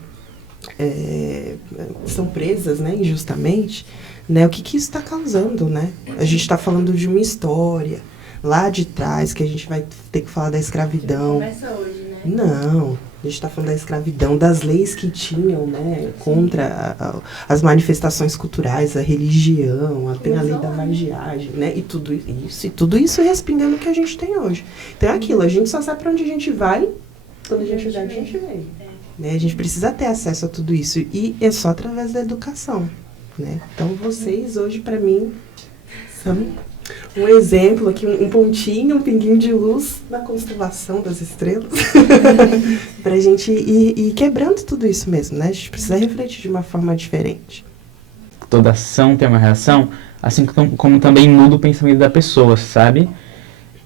presas, né? Injustamente. Né, o que isso está causando, né? A gente está falando de uma história lá de trás, que a gente vai ter que falar da escravidão. Começa hoje, né? Não, a gente está falando da escravidão, das leis que tinham, né, contra as manifestações culturais, a religião, tem a lei da margiagem, né? E tudo isso respingando o que a gente tem hoje. Então é aquilo, a gente só sabe para onde a gente vai, quando a gente vai, a gente vem. Né? A gente precisa ter acesso a tudo isso, e é só através da educação. Né? Então vocês hoje para mim são um exemplo aqui, um pontinho, um pinguinho de luz na constelação das estrelas pra gente ir quebrando tudo isso mesmo, né? A gente precisa refletir de uma forma diferente. Toda ação tem uma reação, assim como também muda o pensamento da pessoa, sabe?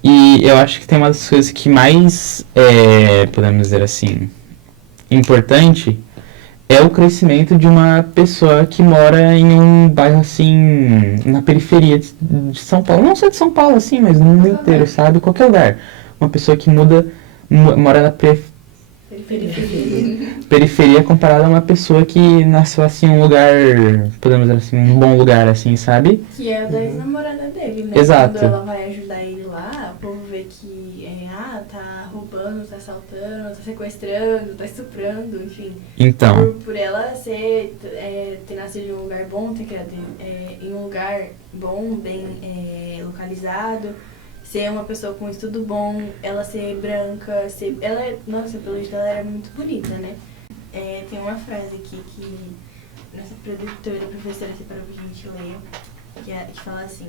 E eu acho que tem uma das coisas que mais, podemos dizer assim, importante é o crescimento de uma pessoa que mora em um bairro, assim, na periferia de São Paulo. Não só de São Paulo, assim, mas no mundo inteiro, sabe? Qualquer lugar. Uma pessoa que mora na periferia comparada a uma pessoa que nasceu, assim, em um lugar, podemos dizer assim, um bom lugar, assim, sabe? Que é da ex-namorada dele, né? Exato. Quando ela vai ajudar ele lá, o povo vê que, tá roubando, tá assaltando, tá sequestrando, tá estuprando, enfim. Então. Por ela ter nascido em um lugar bom, ter criado em um lugar bom, bem localizado, ser uma pessoa com estudo bom, ela ser branca, nossa, pelo jeito ela era muito bonita, né? Tem uma frase aqui que nossa produtora, professora, separou pra gente ler, que fala assim,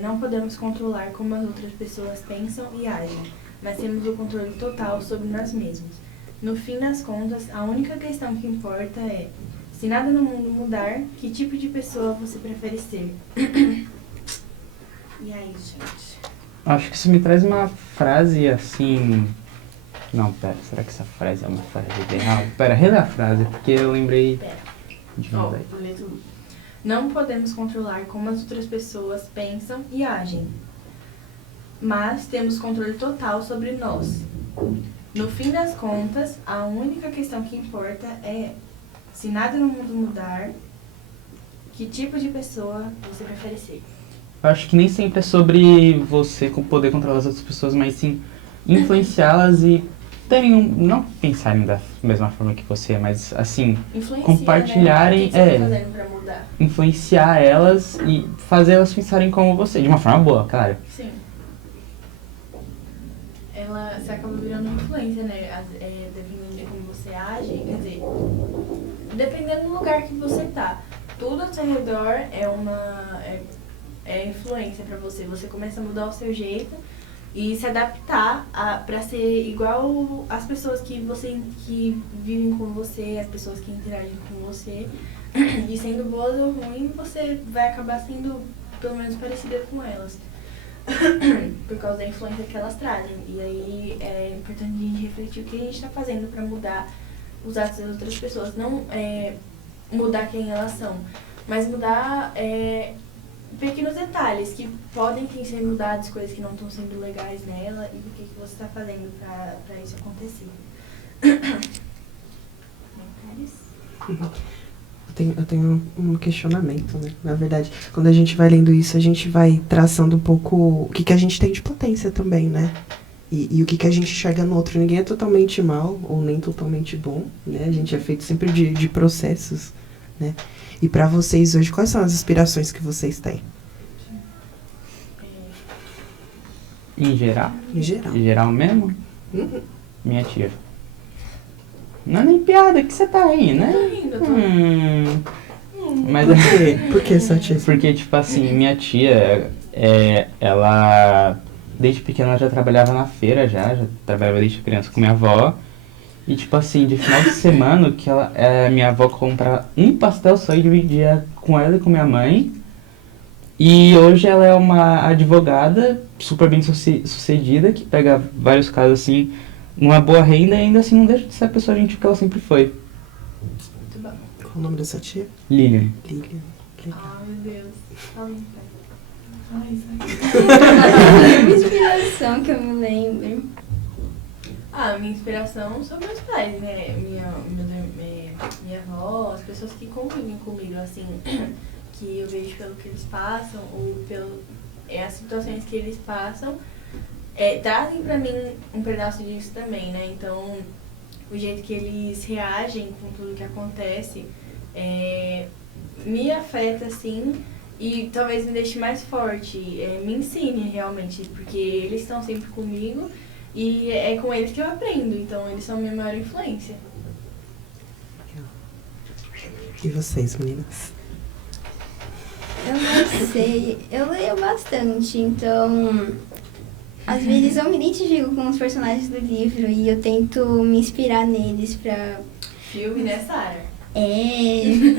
não podemos controlar como as outras pessoas pensam e agem, mas temos o controle total sobre nós mesmos. No fim das contas, a única questão que importa é, se nada no mundo mudar, que tipo de pessoa você prefere ser? E aí, gente? Acho que isso me traz uma frase assim... Não, pera, será que essa frase é uma frase ideal? Pera, relê a frase, porque eu lembrei de uma daí. Não podemos controlar como as outras pessoas pensam e agem, mas temos controle total sobre nós. No fim das contas, a única questão que importa é, se nada no mundo mudar, que tipo de pessoa você prefere ser? Eu acho que nem sempre é sobre você poder controlar as outras pessoas, mas sim influenciá-las e não pensarem da mesma forma que você, mas assim, compartilharem, né? O que você tá fazendo pra mudar? Influenciar elas e fazer elas pensarem como você, de uma forma boa, claro. Sim. Você acaba virando uma influência, né? Dependendo de como você age, quer dizer, dependendo do lugar que você tá. Tudo ao seu redor é influência pra você. Você começa a mudar o seu jeito e se adaptar pra ser igual às pessoas que vivem com você, as pessoas que interagem com você. E sendo boas ou ruins, você vai acabar sendo pelo menos parecida com elas. Por causa da influência que elas trazem. E aí é importante a gente refletir o que a gente está fazendo para mudar os atos das outras pessoas. Não mudar quem elas são, mas mudar pequenos detalhes que podem ser mudados, coisas que não estão sendo legais nela, e o que você está fazendo para isso acontecer. Eu tenho um questionamento, né? Na verdade, quando a gente vai lendo isso, a gente vai traçando um pouco o que a gente tem de potência também, né? E o que a gente enxerga no outro. Ninguém é totalmente mal ou nem totalmente bom, né? A gente é feito sempre de processos, né? E pra vocês hoje, quais são as inspirações que vocês têm? Em geral? Em geral. Em geral mesmo? Uhum. Minha tia. Não é nem piada que você tá rindo, né? Tô rindo, eu tô Mas Por quê? Por que sua tia? porque, tipo assim, minha tia, ela, desde pequena, ela já trabalhava na feira, já trabalhava desde criança com minha avó. E, tipo assim, de final de semana, o que minha avó compra um pastel só e dividia com ela e com minha mãe. E hoje ela é uma advogada super bem sucedida, que pega vários casos, assim, numa boa renda e ainda assim não deixa de ser a pessoa gentil que ela sempre foi. muito bom. Qual o nome da sua tia? Lilian. Lilian. Legal. Ai, meu Deus. Fala aí, pai. Ai, Uma inspiração que eu me lembro. minha inspiração são meus pais, né? Minha avó, as pessoas que convivem comigo, assim, que eu vejo pelo que eles passam, ou as situações que eles passam, trazem pra mim um pedaço disso também, né? Então, o jeito que eles reagem com tudo que acontece me afeta, assim, e talvez me deixe mais forte, me ensine realmente, porque eles estão sempre comigo e é com eles que eu aprendo, então eles são minha maior influência. E vocês, meninas? Eu não sei, eu leio bastante, então às vezes eu me identifico com os personagens do livro e eu tento me inspirar neles pra... Filme, né, Sarah?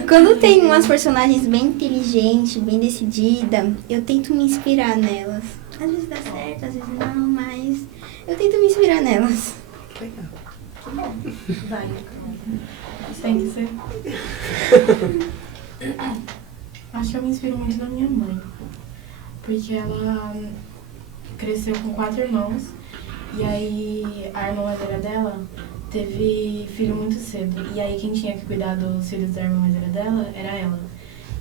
Quando tem umas personagens bem inteligentes, bem decididas, eu tento me inspirar nelas. Às vezes dá certo, às vezes não, mas eu tento me inspirar nelas. Legal. Que bom. Vai, então. Tem que ser. Acho que eu me inspiro muito na minha mãe. Porque ela cresceu com 4 irmãos. E aí a irmã mais velha dela teve filho muito cedo. E aí quem tinha que cuidar dos filhos da irmã mais velha dela era ela.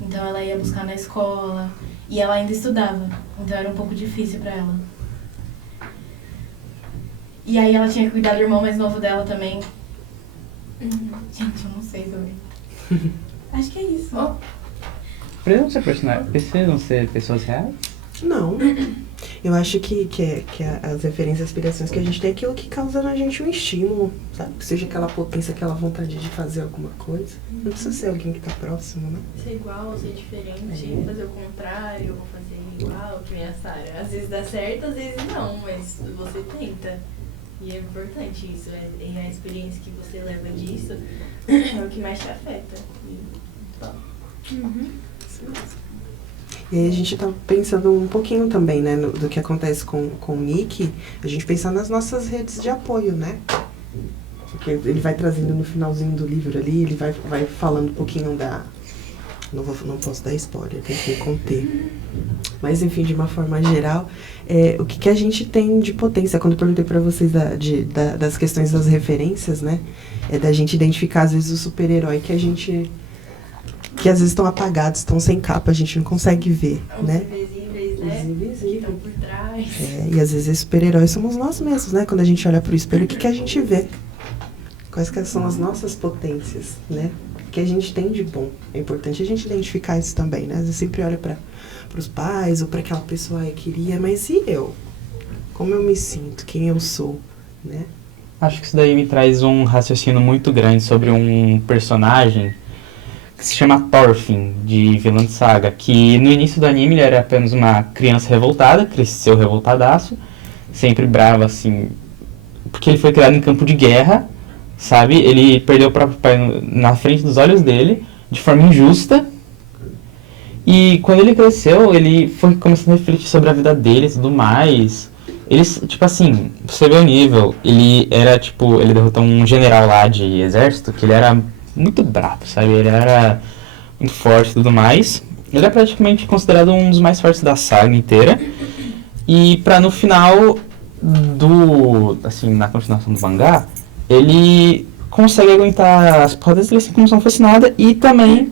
Então ela ia buscar na escola. E ela ainda estudava. Então era um pouco difícil pra ela. E aí ela tinha que cuidar do irmão mais novo dela também. Gente, eu não sei também. Acho que é isso. Precisam ser pessoas reais? Não. Eu acho que as referências e aspirações que a gente tem é aquilo que causa na gente um estímulo, sabe? Que seja aquela potência, aquela vontade de fazer alguma coisa. Não precisa ser alguém que tá próximo, né? Ser igual, ser diferente, fazer o contrário, ou fazer igual, que nem a Sarah. Às vezes dá certo, às vezes não, mas você tenta. E é importante isso, e a experiência que você leva disso é o que mais te afeta. E aí a gente tá pensando um pouquinho também, né, do que acontece com o Nick, a gente pensar nas nossas redes de apoio, né? Porque ele vai trazendo no finalzinho do livro ali, ele vai falando um pouquinho da... Não posso dar spoiler, tem que me conter. Mas, enfim, de uma forma geral, o que a gente tem de potência? Quando eu perguntei pra vocês das questões das referências, né? É da gente identificar, às vezes, o super-herói que às vezes estão apagados, estão sem capa, a gente não consegue ver, Os né? invisíveis, né? Os invisíveis. Que estão por trás. E às vezes esses super-heróis somos nós mesmos, né? Quando a gente olha pro espelho, o que a gente vê? Quais que são as nossas potências, né? O que a gente tem de bom. É importante a gente identificar isso também, né? Às vezes sempre olha para os pais ou para aquela pessoa que queria, mas e eu? Como eu me sinto? Quem eu sou, né? Acho que isso daí me traz um raciocínio muito grande sobre um personagem que se chama Thorfinn, de Vinland Saga, que no início do anime ele era apenas uma criança revoltada, cresceu revoltadaço, sempre bravo, assim, porque ele foi criado em campo de guerra, sabe? Ele perdeu o próprio pai na frente dos olhos dele, de forma injusta, e quando ele cresceu, ele foi começando a refletir sobre a vida dele e tudo mais. Ele, tipo assim, você vê o nível, ele era, tipo, ele derrotou um general lá de exército, que ele era muito bravo, sabe? Ele era muito forte e tudo mais. Ele é praticamente considerado um dos mais fortes da saga inteira. E pra no final na continuação do mangá, ele consegue aguentar as porradas dele assim como se não fosse nada. E também,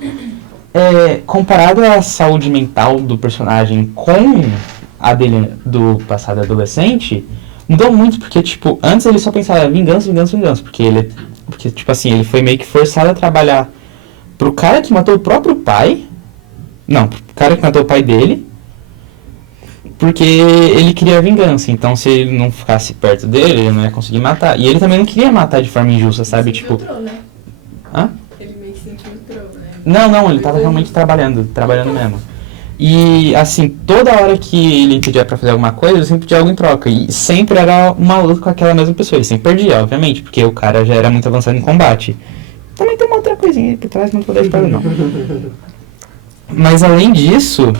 comparado à saúde mental do personagem com a dele do passado adolescente, mudou muito, porque, tipo, antes ele só pensava vingança, vingança, vingança, porque, tipo assim, ele foi meio que forçado a trabalhar pro cara que matou o próprio pai, não, pro cara que matou o pai dele, porque ele queria vingança. Então, se ele não ficasse perto dele, ele não ia conseguir matar. E ele também não queria matar de forma injusta, sabe? Se Tipo... infiltrou, né? Hã? Ele meio que se infiltrou, né? Não, ele tava realmente trabalhando mesmo. E, assim, toda hora que ele pedia pra fazer alguma coisa, ele sempre pedia algo em troca. E sempre era uma luta com aquela mesma pessoa. Ele sempre perdia, obviamente, porque o cara já era muito avançado em combate. Também tem uma outra coisinha aí por trás, não vou dar spoiler, não. Mas, além disso,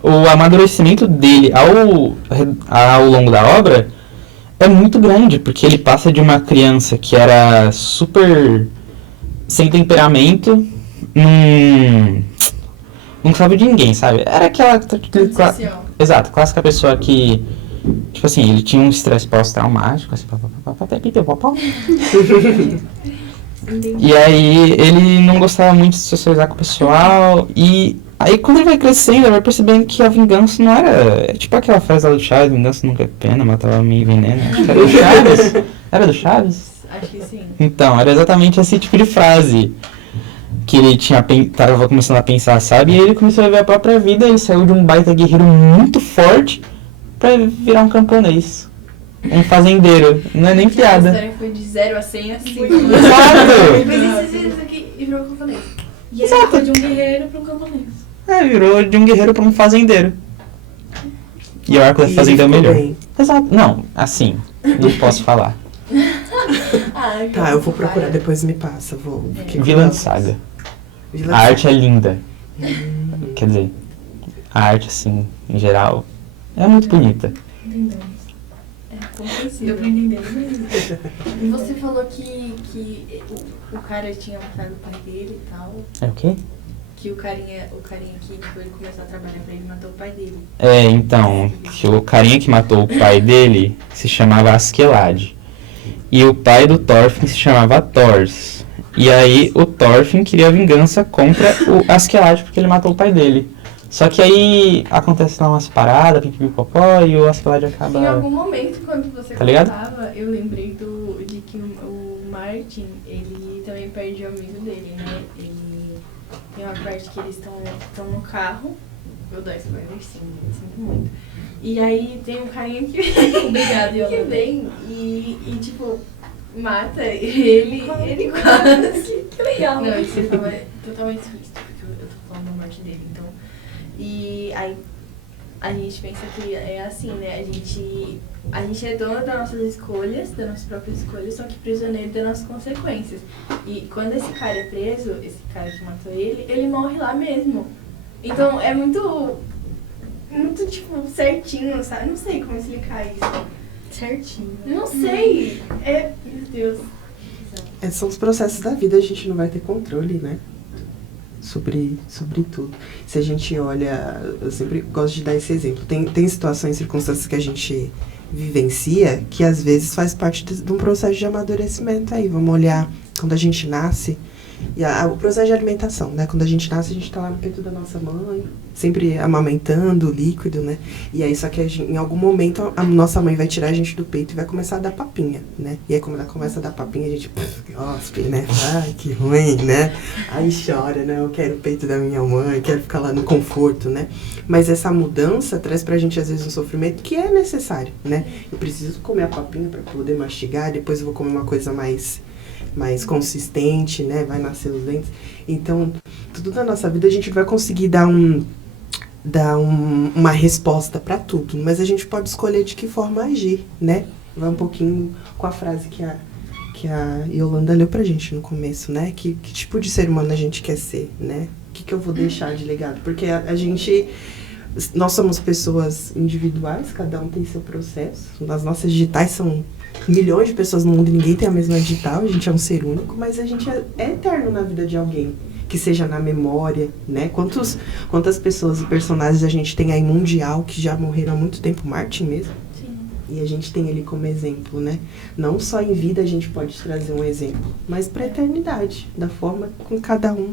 o amadurecimento dele ao longo da obra é muito grande, porque ele passa de uma criança que era super sem temperamento, não gostava de ninguém, sabe? Era aquela... Exato, clássica pessoa que... Tipo assim, ele tinha um estresse pós-traumático, assim, e aí ele não gostava muito de socializar com o pessoal, e aí quando ele vai crescendo, ele vai percebendo que a vingança não era... É tipo aquela frase lá do Chaves, vingança nunca é pena, matava meio veneno. Acho que era do Chaves? Era do Chaves? Acho que sim. Então, era exatamente esse tipo de frase que ele tava começando a pensar, sabe? E ele começou a ver a própria vida, ele saiu de um baita guerreiro muito forte pra virar um camponês. Um fazendeiro. Não é nem A piada. história foi de 0 a 100 assim. Exato! Isso aqui e virou camponês. E ele foi de um guerreiro pra um camponês. Virou de um guerreiro pra um fazendeiro. E o arco da fazenda é o melhor. Bem. Exato. Não, assim, não posso falar. Tá, eu vou procurar, depois me passa. Vinland Saga. A arte é linda. Quer dizer, a arte, assim, em geral, é muito bonita. Entendemos. Compreensível. Deu pra entender. E você falou que o cara tinha matado o pai dele e tal. É o quê? Que o carinha que tipo, ele começou a trabalhar pra ele matou o pai dele. Então, que o carinha que matou o pai dele se chamava Askeladd. E o pai do Thorfinn se chamava Thors. E aí o Thorfinn queria vingança contra o Askeladd porque ele matou o pai dele. Só que aí acontece lá umas paradas, pipipipopó, e o Askeladd acaba... Em algum momento, quando você Tá ligado? contava, eu lembrei de que o Martin, ele também perde o amigo dele, né? Ele tem uma parte que eles estão no carro. Eu dou spoiler, sim, sinto muito. E aí tem um carinha que Obrigada, que vem e tipo, mata ele quase. Que legal. Não, isso é totalmente explícito, porque eu tô falando da morte dele, então. E aí a gente pensa que é assim, né? A gente é dono das nossas escolhas, das nossas próprias escolhas, só que prisioneiro das nossas consequências. E quando esse cara é preso, esse cara que matou ele morre lá mesmo. Então é muito, tipo, certinho, sabe? Não sei como explicar isso. Certinho. Não sei. Meu Deus. São os processos da vida, a gente não vai ter controle, né? Sobre tudo. Se a gente olha, eu sempre gosto de dar esse exemplo. Tem situações, circunstâncias que a gente vivencia que às vezes faz parte de um processo de amadurecimento aí. Vamos olhar quando a gente nasce, e o processo de alimentação, né? Quando a gente nasce, a gente tá lá no peito da nossa mãe, sempre amamentando o líquido, né? E aí, só que em algum momento, a nossa mãe vai tirar a gente do peito e vai começar a dar papinha, né? E aí, como ela começa a dar papinha, a gente cospe, né? Ai, que ruim, né? Aí chora, né? Eu quero o peito da minha mãe, quero ficar lá no conforto, né? Mas essa mudança traz pra gente, às vezes, um sofrimento que é necessário, né? Eu preciso comer a papinha pra poder mastigar, depois eu vou comer uma coisa mais consistente, né? Vai nascer os dentes. Então, tudo na nossa vida a gente vai conseguir dar uma resposta para tudo, mas a gente pode escolher de que forma agir, né? Vai um pouquinho com a frase que a Yolanda leu pra gente no começo, né? Que tipo de ser humano a gente quer ser, né? O que eu vou deixar de legado? Porque nós somos pessoas individuais, cada um tem seu processo. As nossas digitais são milhões de pessoas no mundo e ninguém tem a mesma digital, a gente é um ser único, mas a gente é eterno na vida de alguém, que seja na memória, né? Quantas pessoas e personagens a gente tem aí mundial que já morreram há muito tempo, Martin mesmo. Sim. E a gente tem ele como exemplo, né? Não só em vida a gente pode trazer um exemplo, mas para a eternidade, da forma com cada um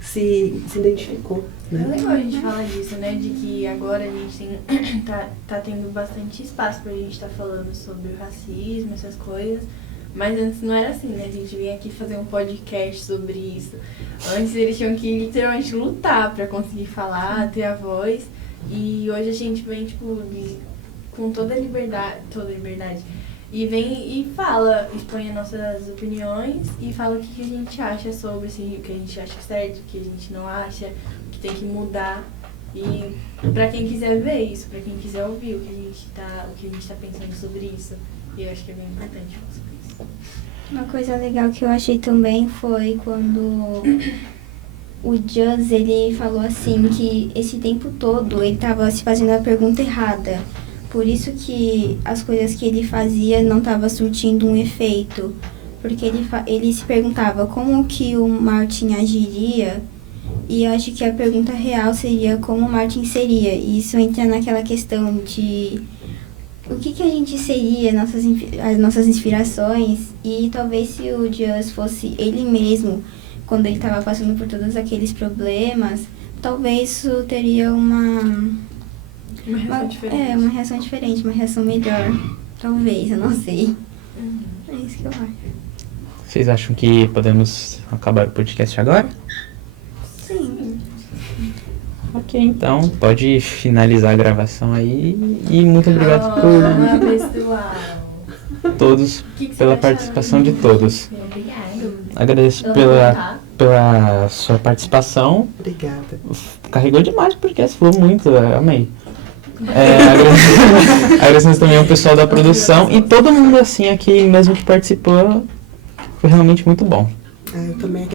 se identificou, né? É legal a gente falar disso, né? De que agora a gente tá tendo bastante espaço pra gente estar falando sobre o racismo, essas coisas. Mas antes não era assim, né? A gente vinha aqui fazer um podcast sobre isso. Antes eles tinham que literalmente lutar pra conseguir falar, ter a voz. E hoje a gente vem, tipo, com toda a liberdade, e vem e fala, expõe as nossas opiniões e fala o que a gente acha sobre, assim, o que a gente acha certo, o que a gente não acha, o que tem que mudar. E pra quem quiser ver isso, pra quem quiser ouvir o que a gente tá pensando sobre isso, eu acho que é bem importante falar sobre isso. Uma coisa legal que eu achei também foi quando o Juz, ele falou assim que esse tempo todo ele tava se fazendo a pergunta errada. Por isso que as coisas que ele fazia não estavam surtindo um efeito. Porque ele se perguntava como que o Martin agiria. E eu acho que a pergunta real seria como o Martin seria. E isso entra naquela questão de o que a gente seria, as nossas inspirações. E talvez se o Juz fosse ele mesmo, quando ele estava passando por todos aqueles problemas, talvez isso teria uma reação diferente. Uma reação diferente, uma reação melhor. Talvez, eu não sei. É isso que eu acho. Vocês acham que podemos acabar o podcast agora? Sim. Ok, então pode finalizar a gravação aí. E muito obrigado por Pessoal. todos, pela participação de todos. Obrigado. Agradeço pela sua participação. Obrigada. Carregou demais o podcast, falou muito, eu amei. Agradecemos também ao pessoal da produção e todo mundo assim aqui mesmo que participou, foi realmente muito bom. Eu também